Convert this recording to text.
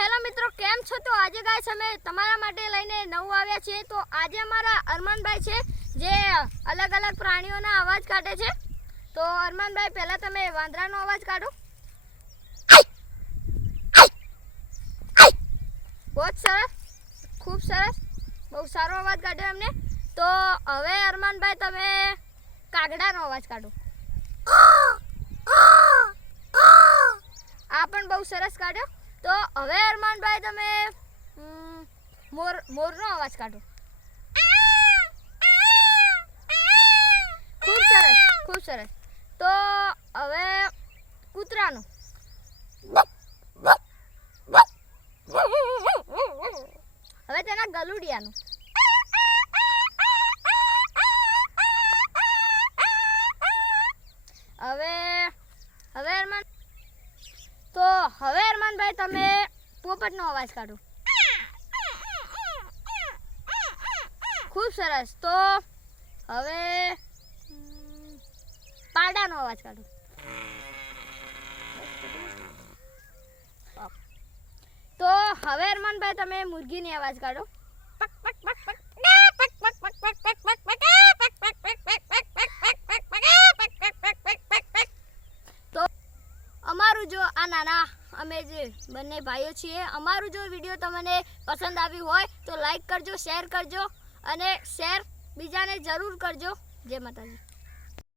Hello મિત્રો, કેમ છો? તો આજે ગાઈસ અમે તમારા માટે લઈને નવું આવ્યા છીએ. તો આજે અમારા અરમાનભાઈ છે જે અલગ અલગ પ્રાણીઓના અવાજ કાઢે છે. તો અરમાનભાઈ, પહેલા તમે વાંદરાનો અવાજ કાઢો. બહુ સરસ, ખૂબ સરસ, બહુ સારો અવાજ કાઢ્યો એમને. તો હવે અરમાનભાઈ તમે કાગડાનો અવાજ કાઢો. આ પણ બહુ સરસ કાઢ્યો. તો હવે અરમાનભાઈ તમે મોરનો અવાજ કાઢો. ખૂબ સરસ, ખૂબ સરસ. તો હવે કૂતરાનો. હવે તેના ગલુડિયાનો. હવે અરમાનભાઈ તમે પોપટનો અવાજ કાઢો. ખૂબ સરસ. તો હવે પાડાનો અવાજ કાઢો. તો હવે અરમાનભાઈ તમે મુર્ગીની અવાજ કાઢો. તો અમારું જો આ નાના અમે જે બંને ભાઈઓ છીએ, અમારું જો વિડીયો તમને પસંદ આવ્યું હોય તો લાઈક કરજો, શેર કરજો અને શેર બીજાને જરૂર કરજો. જય માતાજી.